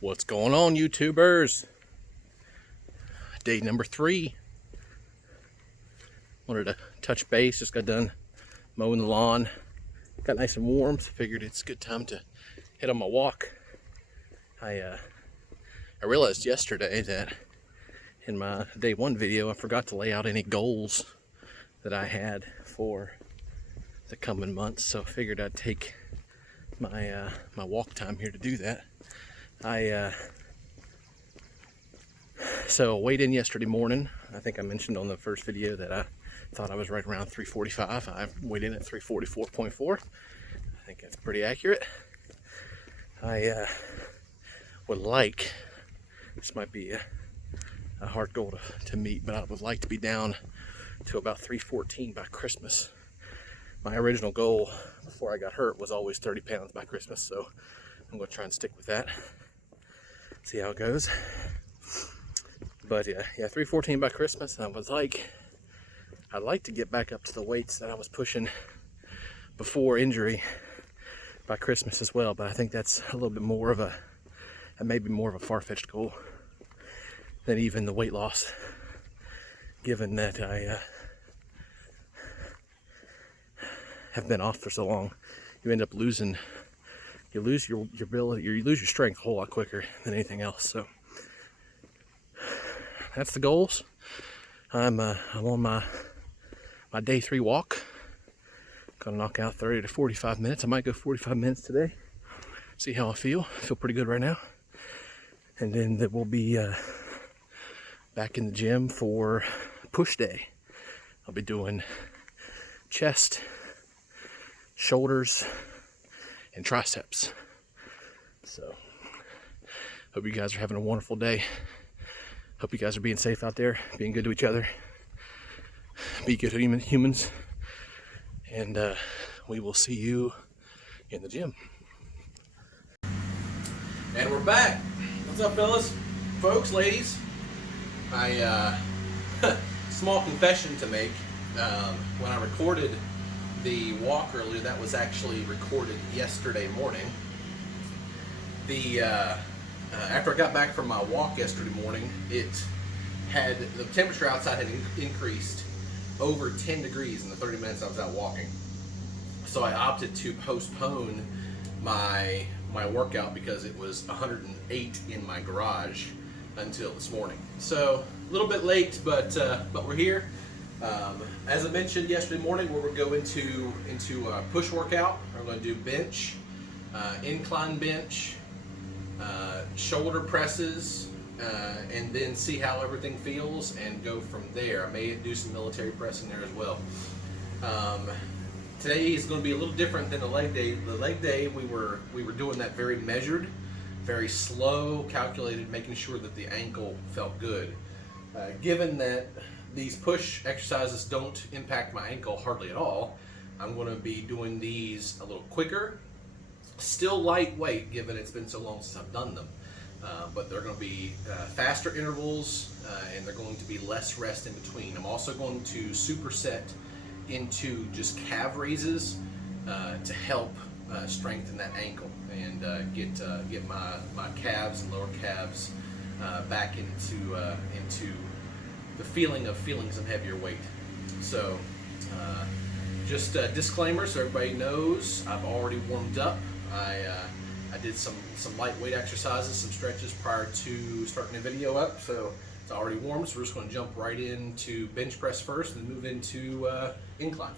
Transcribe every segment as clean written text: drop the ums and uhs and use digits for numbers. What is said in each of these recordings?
What's going on, YouTubers? Day number 3. Wanted to touch base. Just got done mowing the lawn. Got nice and warm, so figured it's a good time to hit on my walk. I realized yesterday that in my day 1 video, I forgot to lay out any goals that I had for the coming months. So I figured I'd take my walk time here to do that. So weighed in yesterday morning. I think I mentioned on the first video that I thought I was right around 345. I weighed in at 344.4. I think that's pretty accurate. I would like, this might be a hard goal to meet, but I would like to be down to about 314 by Christmas. My original goal before I got hurt was always 30 pounds by Christmas, so I'm going to try and stick with that. See how it goes. But yeah, 314 by Christmas. I was like, I'd like to get back up to the weights that I was pushing before injury by Christmas as well. But I think that's a little bit more of a, maybe more of a far-fetched goal than even the weight loss. Given that I have been off for so long, you end up losing, you lose your ability, you lose your strength a whole lot quicker than anything else. So that's the goals. I'm on my day 3 walk. Gonna knock out 30 to 45 minutes. I might go 45 minutes today. See how I feel. I feel pretty good right now. And then we'll be back in the gym for push day. I'll be doing chest, shoulders, and triceps. So hope you guys are having a wonderful day. Hope you guys are being safe out there, being good to each other. Be good humans. And we will see you in the gym. And we're back. What's up, fellas? Folks, ladies. Small confession to make. When I recorded the walk earlier, that was actually recorded yesterday morning. After I got back from my walk yesterday morning, the temperature outside had increased over 10 degrees in the 30 minutes I was out walking. So I opted to postpone my workout because it was 108 in my garage until this morning. So a little bit late, but we're here. As I mentioned yesterday morning, we're going to go into a push workout. We're going to do bench, incline bench, shoulder presses, and then see how everything feels and go from there. I may do some military press in there as well. Today is going to be a little different than the leg day. The leg day we were doing that very measured, very slow, calculated, making sure that the ankle felt good. Given that these push exercises don't impact my ankle hardly at all, I'm going to be doing these a little quicker. Still lightweight, given it's been so long since I've done them, but they're going to be faster intervals, and they're going to be less rest in between. I'm also going to superset into just calf raises to help strengthen that ankle and get my calves and lower calves back into the feeling of feeling some heavier weight. So just a disclaimer so everybody knows, I've already warmed up. I did some lightweight exercises, some stretches prior to starting the video up, so it's already warm. So we're just going to jump right into bench press first and move into incline.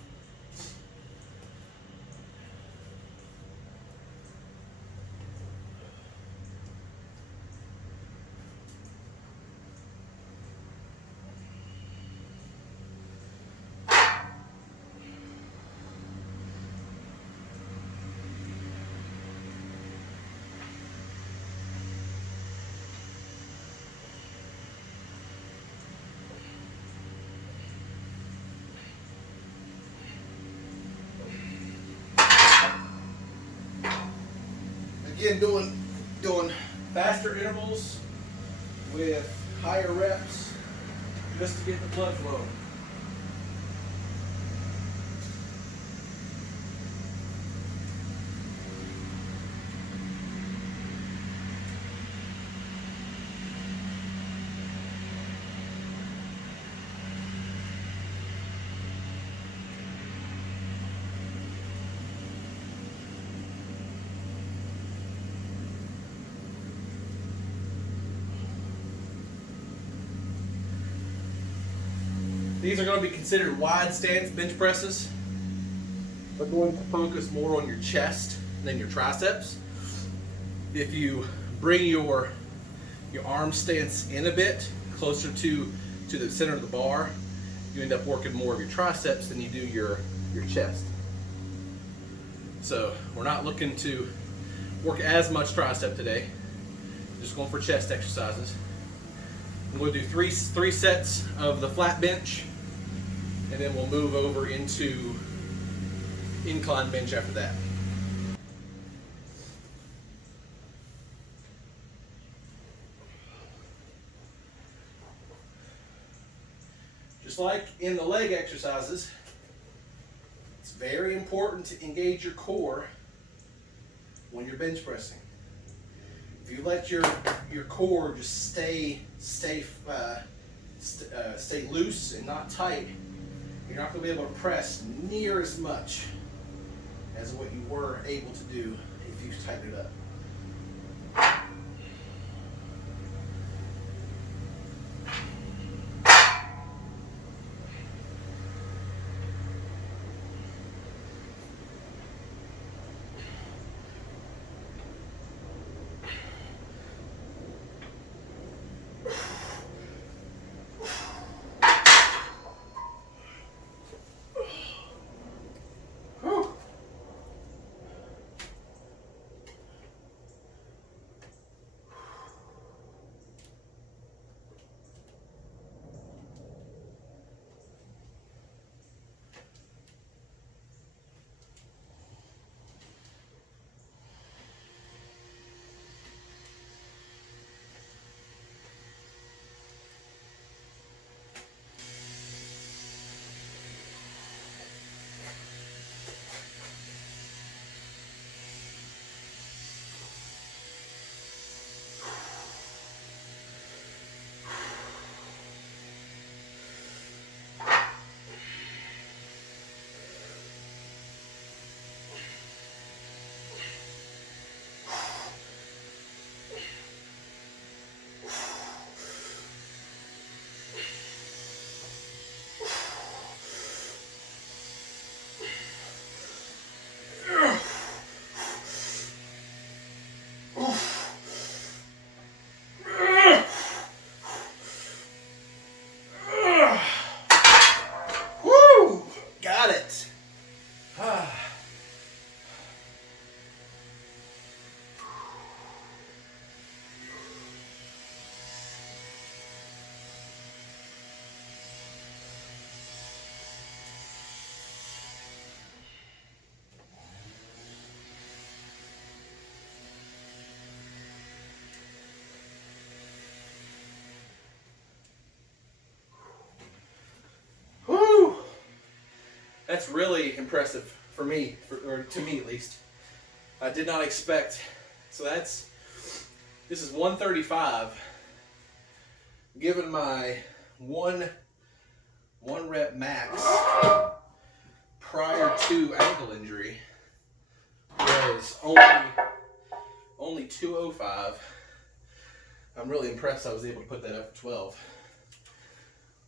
Again, doing faster intervals with higher reps just to get the blood flowing. These are going to be considered wide stance bench presses. They're going to focus more on your chest than your triceps. If you bring your arm stance in a bit, closer to the center of the bar, you end up working more of your triceps than you do your chest. So we're not looking to work as much tricep today. Just going for chest exercises. I'm going to do three sets of the flat bench, and then we'll move over into incline bench after that. Just like in the leg exercises, it's very important to engage your core when you're bench pressing. If you let your core just stay loose and not tight, you're not going to be able to press near as much as what you were able to do if you tighten it up. That's really impressive for me, or to me at least. I did not expect. So this is 135. Given my one rep max prior to ankle injury was only 205. I'm really impressed I was able to put that up to 12.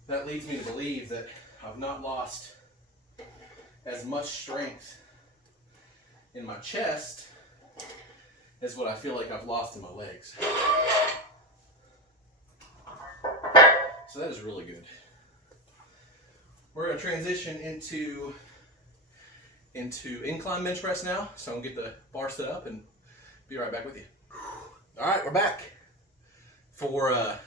That leads me to believe that I've not lost as much strength in my chest as what I feel like I've lost in my legs. So that is really good. We're going to transition into incline bench press now. So I'm going to get the bar set up and be right back with you. All right, we're back. For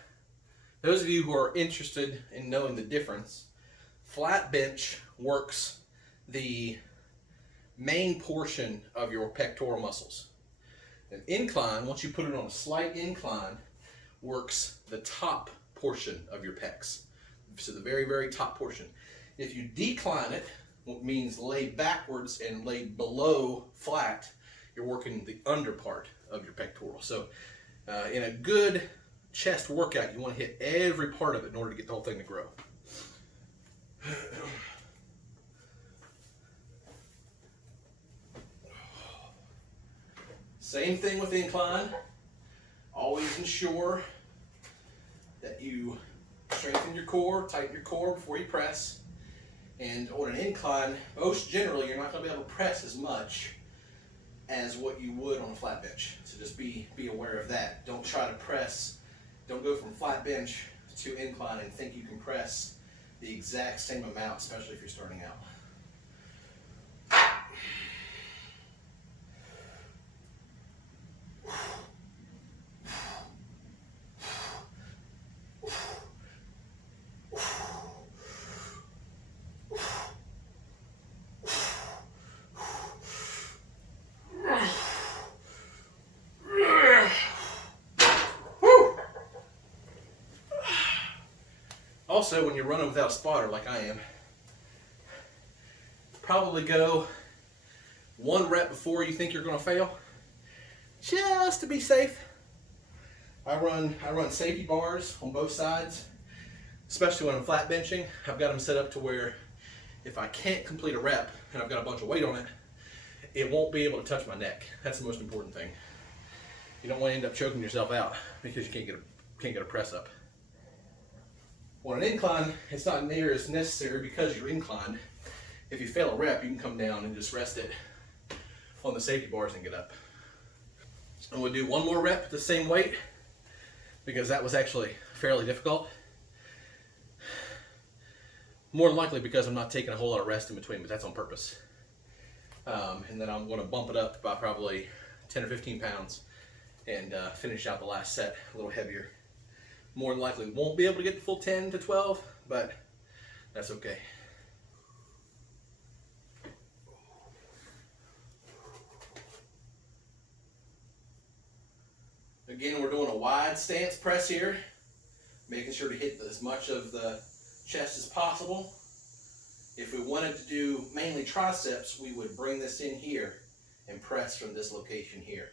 those of you who are interested in knowing the difference, flat bench works the main portion of your pectoral muscles. An incline, once you put it on a slight incline, works the top portion of your pecs. So the very, very top portion. If you decline it, which means lay backwards and lay below flat, you're working the under part of your pectoral. So in a good chest workout, you want to hit every part of it in order to get the whole thing to grow. Same thing with incline. Always ensure that you strengthen your core, tighten your core before you press. And on an incline, most generally, you're not going to be able to press as much as what you would on a flat bench. So just be aware of that. Don't try to press, don't go from flat bench to incline and think you can press the exact same amount, especially if you're starting out. Also, when you're running without a spotter like I am, probably go 1 rep before you think you're going to fail, just to be safe. I run safety bars on both sides, especially when I'm flat benching. I've got them set up to where if I can't complete a rep and I've got a bunch of weight on it, it won't be able to touch my neck. That's the most important thing. You don't want to end up choking yourself out because you can't get a press up. On an incline, it's not near as necessary because you're inclined. If you fail a rep, you can come down and just rest it on the safety bars and get up. And we'll do 1 more rep the same weight because that was actually fairly difficult. More than likely because I'm not taking a whole lot of rest in between, but that's on purpose. And then I'm going to bump it up by probably 10 or 15 pounds and finish out the last set a little heavier. More than likely won't be able to get the full 10 to 12, but that's okay. Again, we're doing a wide stance press here, making sure to hit as much of the chest as possible. If we wanted to do mainly triceps, we would bring this in here and press from this location here.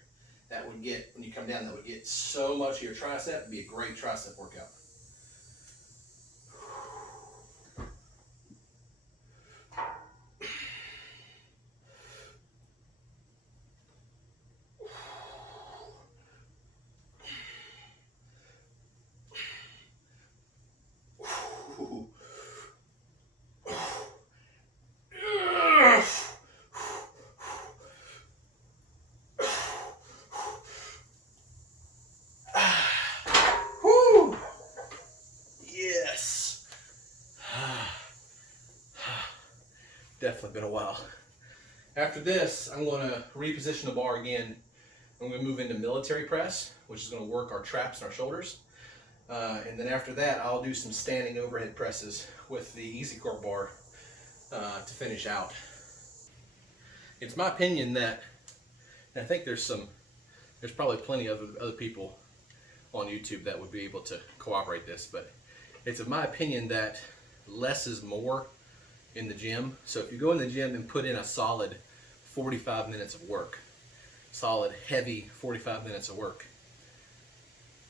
That would get, when you come down, that would get so much of your tricep. It'd be a great tricep workout. Definitely been a while. After this, I'm going to reposition the bar again. I'm going to move into military press, which is going to work our traps and our shoulders. And then after that, I'll do some standing overhead presses with the EasyCore bar to finish out. It's my opinion that, and I think there's probably plenty of other people on YouTube that would be able to corroborate this, but it's of my opinion that less is more in the gym. So if you go in the gym and put in a solid 45 minutes of work, solid heavy 45 minutes of work,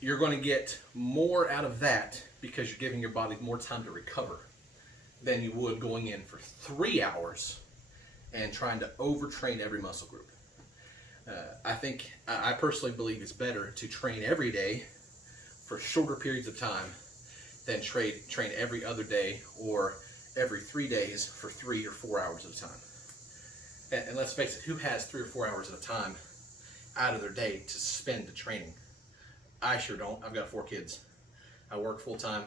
you're going to get more out of that because you're giving your body more time to recover than you would going in for 3 hours and trying to overtrain every muscle group. I personally believe it's better to train every day for shorter periods of time than train every other day or every 3 days for 3 or 4 hours at a time. And let's face it, who has 3 or 4 hours at a time out of their day to spend to training? I sure don't. I've got 4 kids. I work full time.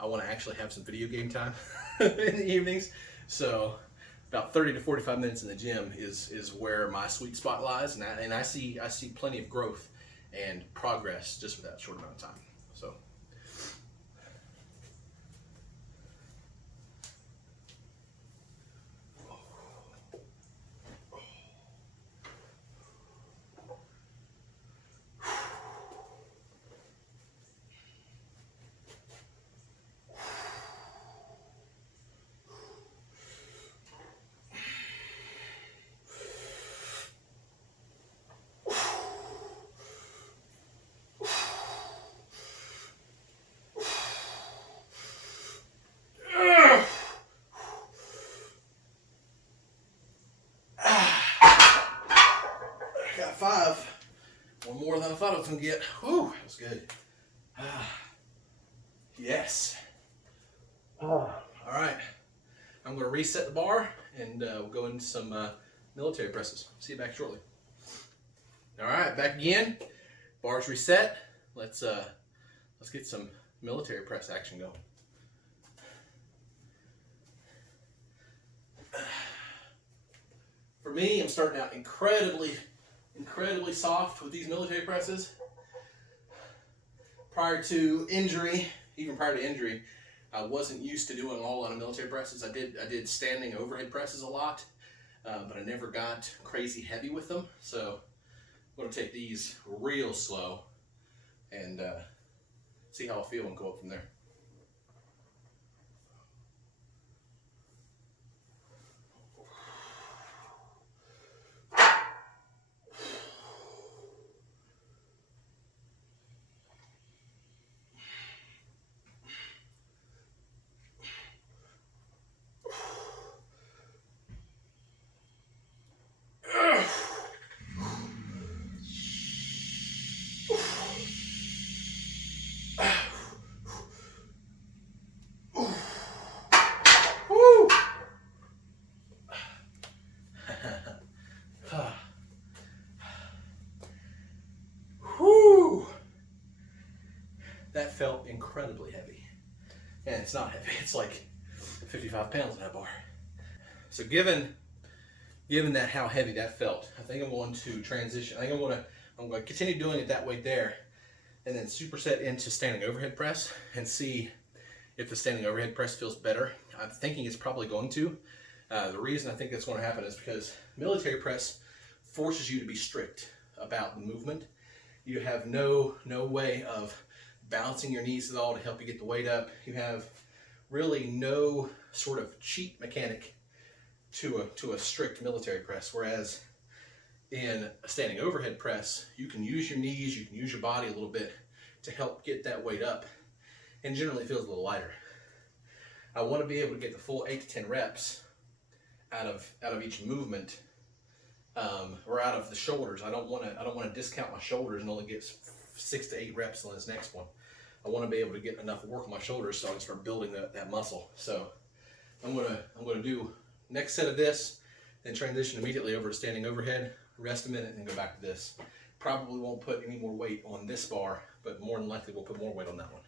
I want to actually have some video game time in the evenings. So about 30 to 45 minutes in the gym is where my sweet spot lies, and I see plenty of growth and progress just with that short amount of time. So. Got 5. One more than I thought I was going to get. Whew, that was good. Yes. All right. I'm going to reset the bar and we'll go into some military presses. See you back shortly. All right, back again. Bar's reset. Let's get some military press action going. For me, I'm starting out incredibly soft with these military presses. Prior to injury, I wasn't used to doing a lot of military presses. I did standing overhead presses a lot, but I never got crazy heavy with them. So I'm going to take these real slow and see how I feel and go up from there. That felt incredibly heavy. And it's not heavy, it's like 55 pounds in that bar. So given that how heavy that felt, I think I'm going to transition. I think I'm going to continue doing it that way there, and then superset into standing overhead press and see if the standing overhead press feels better. I'm thinking it's probably going to. The reason I think that's going to happen is because military press forces you to be strict about the movement. You have no way of balancing your knees at all to help you get the weight up. You have really no sort of cheat mechanic to a strict military press, whereas in a standing overhead press, you can use your knees, you can use your body a little bit to help get that weight up, and generally it feels a little lighter. I want to be able to get the full 8 to 10 reps out of each movement, or out of the shoulders. I don't want to discount my shoulders and only get 6 to 8 reps on this next one. I want to be able to get enough work on my shoulders so I can start building that muscle. So I'm gonna do next set of this, then transition immediately over to standing overhead, rest a minute, and go back to this. Probably won't put any more weight on this bar, but more than likely we'll put more weight on that one.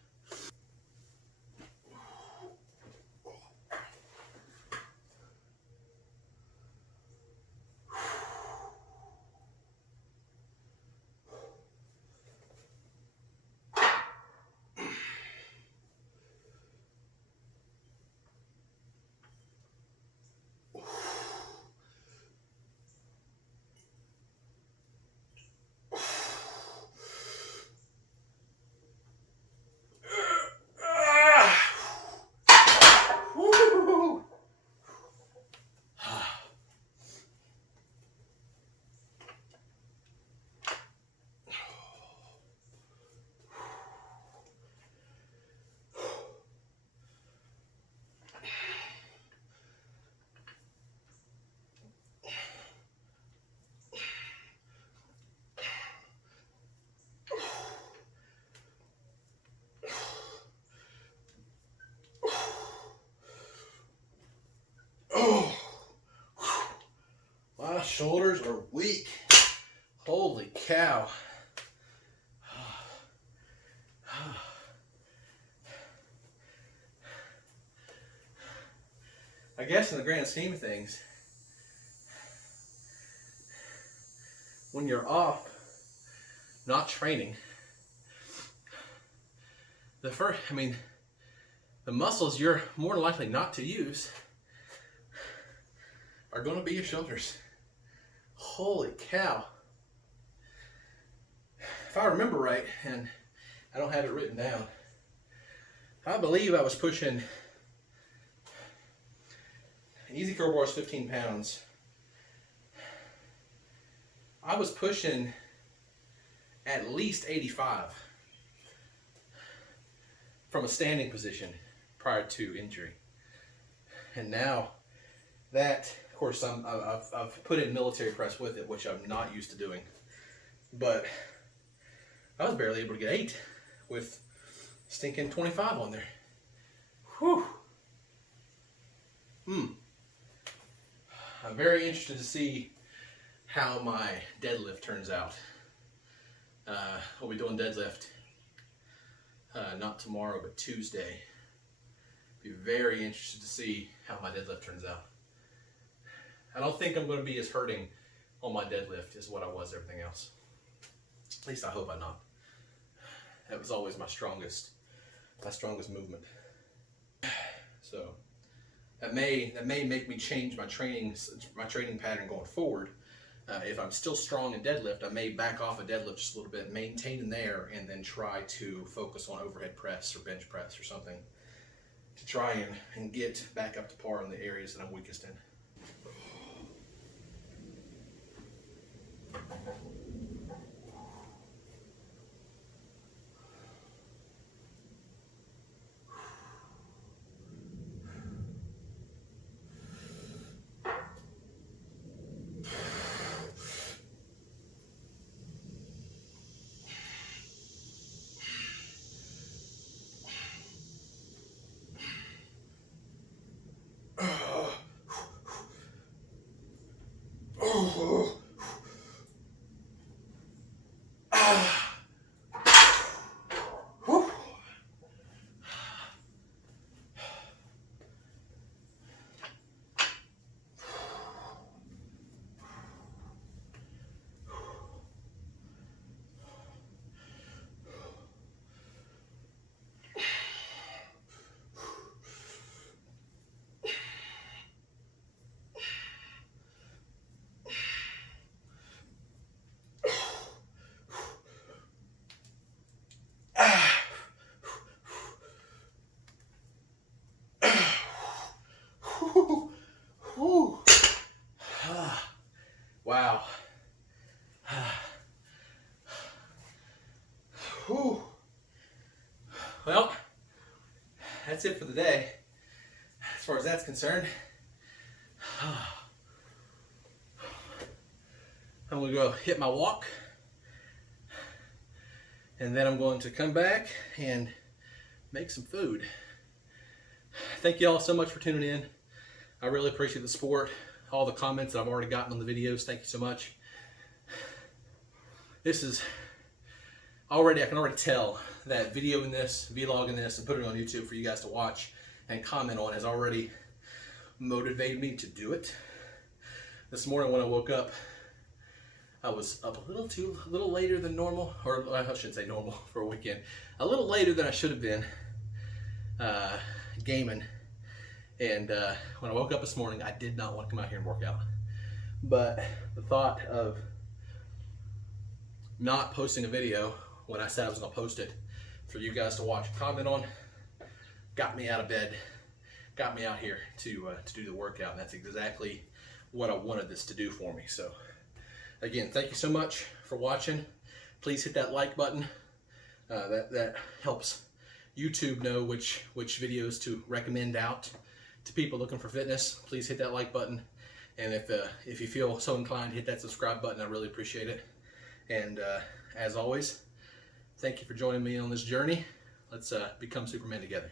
My shoulders are weak. Holy cow. I guess in the grand scheme of things, when you're off, not training, the muscles you're more than likely not to use are going to be your shoulders. Holy cow. If I remember right, and I don't have it written down, I believe I was pushing, easy curl bar is 15 pounds. I was pushing at least 85 from a standing position prior to injury. And now that, of course, I've put in military press with it, which I'm not used to doing. But I was barely able to get 8 with Stinking 25 on there. Whew. I'm very interested to see how my deadlift turns out. We'll be doing deadlift not tomorrow, but Tuesday. Be very interested to see how my deadlift turns out. I don't think I'm going to be as hurting on my deadlift as what I was everything else. At least I hope I'm not. That was always my strongest movement. So that may make me change my training pattern going forward. If I'm still strong in deadlift, I may back off a deadlift just a little bit, maintain in there, and then try to focus on overhead press or bench press or something to try and get back up to par in the areas that I'm weakest in. Wow. Well, that's it for the day, as far as that's concerned. I'm going to go hit my walk, and then I'm going to come back and make some food. Thank you all so much for tuning in. I really appreciate the support, all the comments that I've already gotten on the videos. Thank you so much. This is already, I can already tell that videoing this, vlogging this, and putting it on YouTube for you guys to watch and comment on has already motivated me to do it. This morning when I woke up, I was up a little later than normal, or I shouldn't say normal for a weekend, a little later than I should have been gaming. And when I woke up this morning, I did not want to come out here and work out. But the thought of not posting a video when I said I was going to post it for you guys to watch and comment on got me out of bed, got me out here to do the workout. And that's exactly what I wanted this to do for me. So again, thank you so much for watching. Please hit that like button. That helps YouTube know which videos to recommend out to people looking for fitness. Please hit that like button, and if you feel so inclined, hit that subscribe button. I really appreciate it. And as always, thank you for joining me on this journey. Let's become Superman together.